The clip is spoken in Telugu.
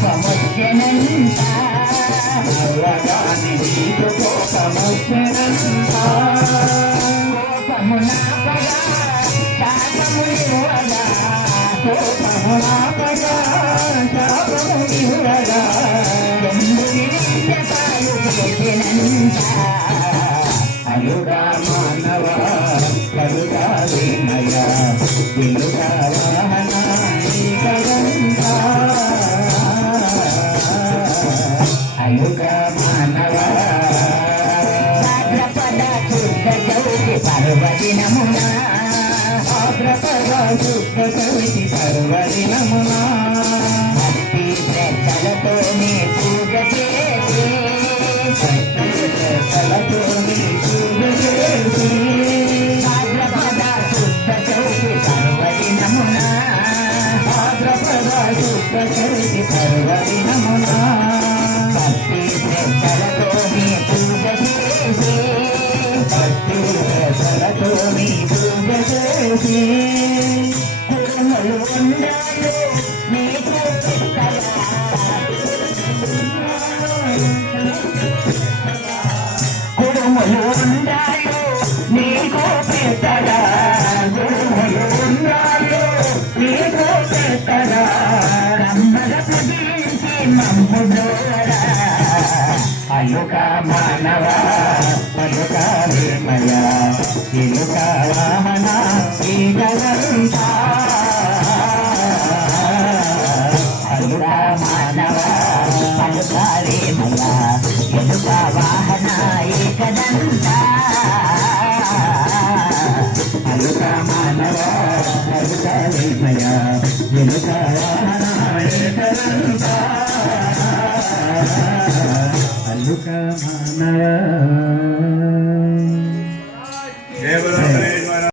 కోపమొచ్చెనంట అవ్వగాని నీకు కోపమొచ్చెనంట కోపము నాపగా శాపములివ్వగా కోపము నాపగా శాపములివ్వగా చంద్రుని నిందకాలు చేసినంత అలుగా మానవ కలుగా వినయ వెలుగా వాహన నీకదంత అలుగా మానవ భాద్రపద శుద్ధ చవితి పర్వదినమున భాద్రపద శుద్ధ చవితి పర్వదినమున భక్తి శ్రద్ధలతో నీ పూజ చేసి భక్తి శ్రద్ధలతో నీ పూజ చేసి భాద్రపద శుద్ధ చవితి పర్వదినమున భాద్రపద శుద్ధ చవితి పర్వదినమున భక్తి శ్రద్ధలతో నీ పూజ చేసి భక్తి శ్రద్ధలతో నీ పూజ చేసి కురుములు ఉండాలు నీకు కురుములు ఉండాలు నీకు పెట్టగా గురుములు ఉన్నాళ్ళు నీకు పెట్టగా రంభల ప్రదేశి మమ్ముడోరా అలుక మానవ పలుక విమయ ఇలుక వాహన శ్రీగంత అలుక మానవ పలుకారే మయ ఎలుక వాహన ఏకదంత అలుక మానవ పలుక విమయ ఇలుక వాహన ఏకదంత అలుక మానవ